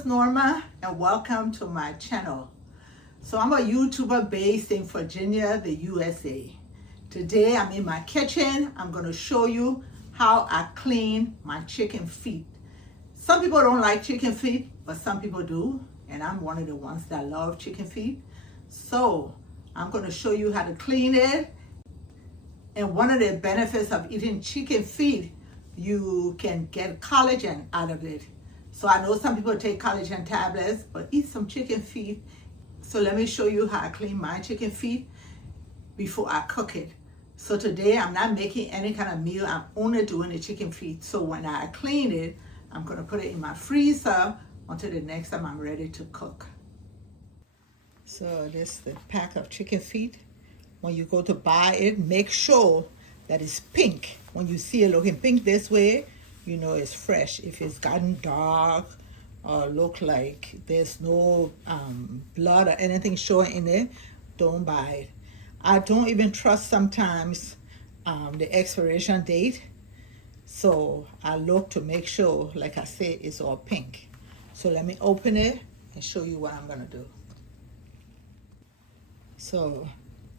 is Norma and welcome to my channel. So I'm a YouTuber based in Virginia, the USA. Today I'm in my kitchen. I'm going to show you how I clean my chicken feet. Some people don't like chicken feet, but some people do. And I'm one of the ones that love chicken feet. So I'm going to show you how to clean it. And one of the benefits of eating chicken feet, you can get collagen out of it. So I know some people take collagen tablets, but eat some chicken feet. So let me show you how I clean my chicken feet before I cook it. So today I'm not making any kind of meal. I'm only doing the chicken feet. So when I clean it, I'm going to put it in my freezer until the next time I'm ready to cook. So this is the pack of chicken feet. When you go to buy it, make sure that it's pink. When you see it looking pink this way, you know it's fresh. If it's gotten dark or look like there's no blood or anything showing in it, don't buy it. I don't even trust sometimes the expiration date. So I look to make sure, like I said, it's all pink. So let me open it and show you what I'm gonna do. So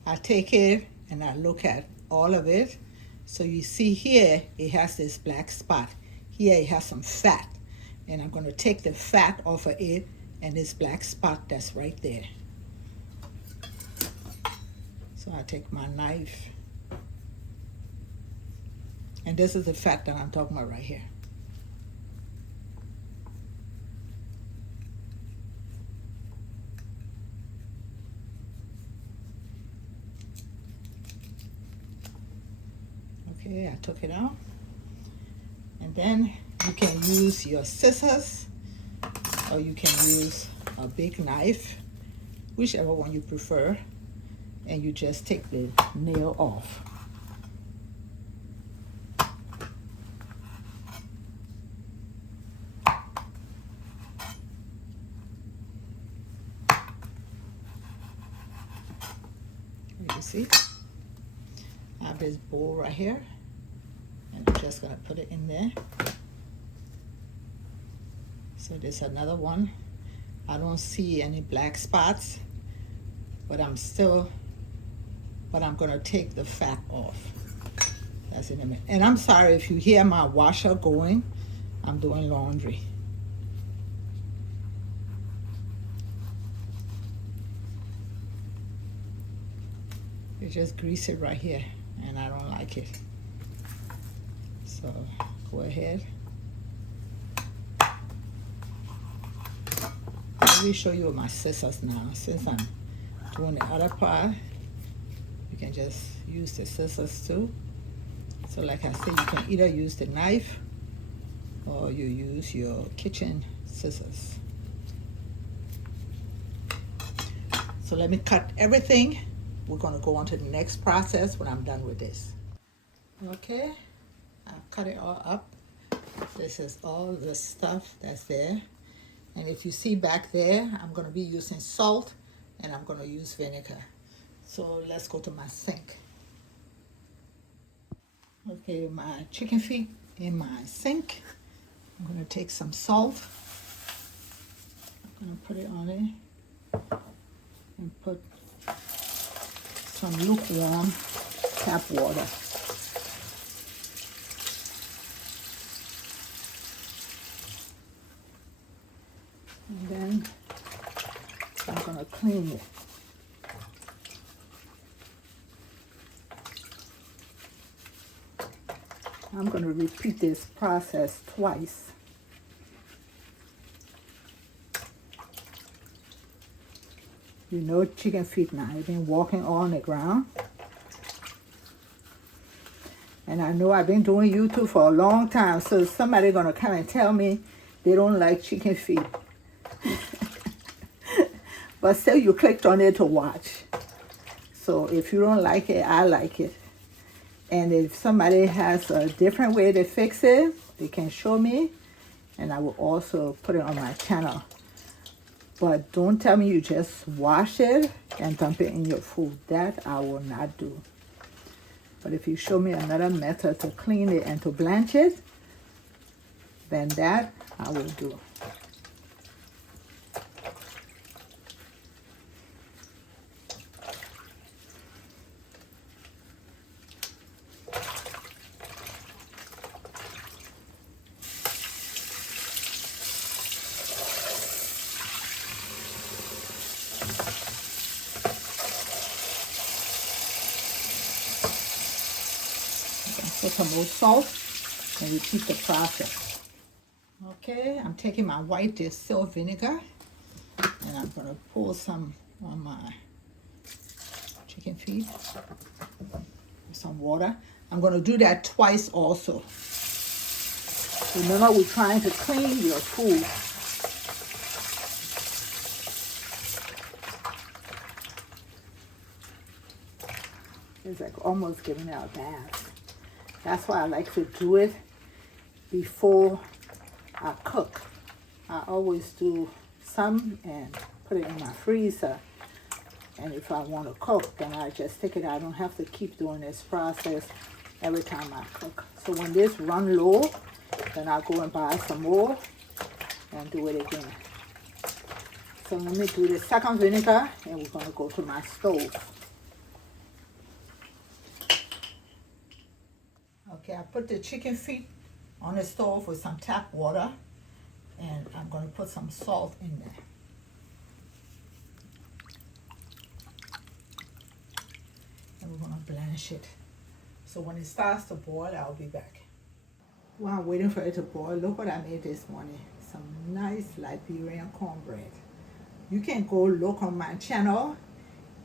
I take it and I look at all of it. So you see here, it has this black spot. Here it has some fat. And I'm going to take the fat off of it and this black spot that's right there. So I take my knife. And this is the fat that I'm talking about right here. Okay, I took it out. And then you can use your scissors or you can use a big knife, whichever one you prefer, and you just take the nail off. You see? I have this bowl right here. And I'm just going to put it in there. So there's another one. I don't see any black spots, but I'm going to take the fat off. That's in a minute. And I'm sorry if you hear my washer going. I'm doing laundry. You just grease it right here, and I don't like it. So go ahead. Let me show you with my scissors now. Since I'm doing the other part, you can just use the scissors too. So like I said, you can either use the knife or you use your kitchen scissors. So let me cut everything. We're going to go on to the next process when I'm done with this. Okay. I've cut it all up. This is all the stuff that's there. And if you see back there, I'm going to be using salt and I'm going to use vinegar. So let's go to my sink. Okay, my chicken feet in my sink. I'm going to take some salt. I'm going to put it on it and put some lukewarm tap water. And then I'm going to clean it. I'm going to repeat this process twice. You know chicken feet now. I've been walking on the ground. And I know I've been doing YouTube for a long time, so somebody's going to come and tell me they don't like chicken feet. But still you clicked on it to watch. So if you don't like it, I like it. And if somebody has a different way to fix it, they can show me. And I will also put it on my channel. But don't tell me you just wash it and dump it in your food. That I will not do. But if you show me another method to clean it and to blanch it, then that I will do. Put some more salt and repeat the process. Okay, I'm taking my white distill vinegar and I'm going to pour some on my chicken feet with some water. I'm going to do that twice also. Remember, we're trying to clean your food. It's like almost giving it a bath. That's why I like to do it before I cook. I always do some and put it in my freezer. And if I want to cook, then I just take it out. I don't have to keep doing this process every time I cook. So when this run low, then I'll go and buy some more and do it again. So let me do the second vinegar and we're going to go to my stove. Okay, I put the chicken feet on the stove with some tap water and I'm going to put some salt in there. And we're going to blanch it. So when it starts to boil, I'll be back. While I'm waiting for it to boil, look what I made this morning. Some nice Liberian cornbread. You can go look on my channel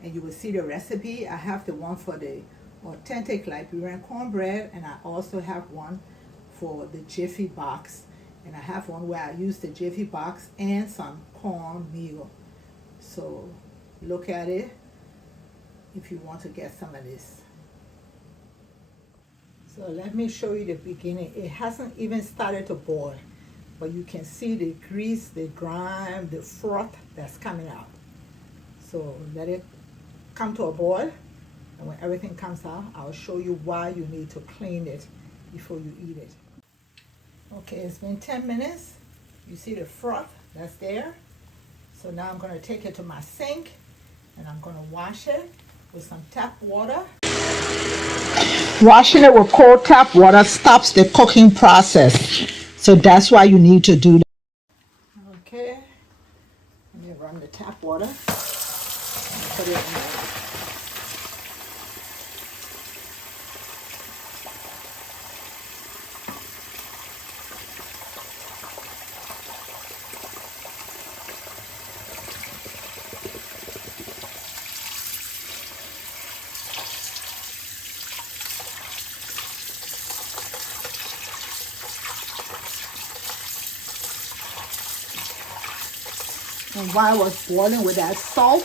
and you will see the recipe. I have the one for the authentic Liberian cornbread and I also have one for the Jiffy box. And I have one where I use the Jiffy box and some cornmeal. So look at it if you want to get some of this. So let me show you the beginning. It hasn't even started to boil, but you can see the grease, the grime, the froth that's coming out. So let it come to a boil, and when everything comes out, I'll show you why you need to clean it before you eat it. Okay, it's been 10 minutes. You see the froth that's there. So now I'm going to take it to my sink, and I'm going to wash it with some tap water. Washing it with cold tap water stops the cooking process. So that's why you need to do that. Okay, let me run the tap water and put it in there. And while I was boiling with that salt,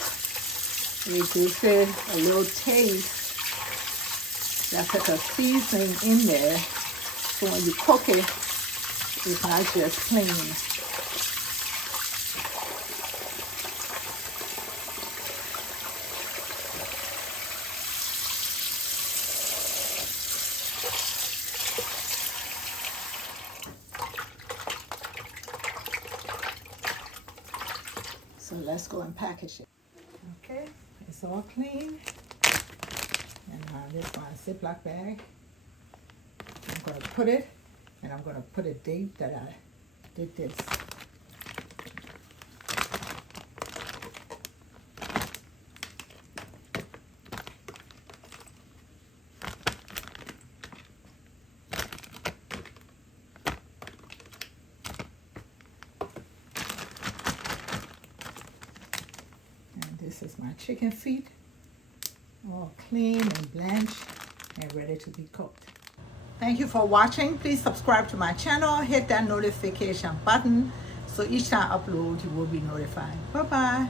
it gives it a little taste. That's like a seasoning in there. So when you cook it, it's not just plain. So let's go and package it. Okay, it's all clean. And this is my Ziploc bag. I'm going to put it, and I'm going to put a date that I did this. This is my chicken feet, all clean and blanched and ready to be cooked. Thank you for watching. Please subscribe to my channel, hit that notification button so each time I upload you will be notified. Bye-bye.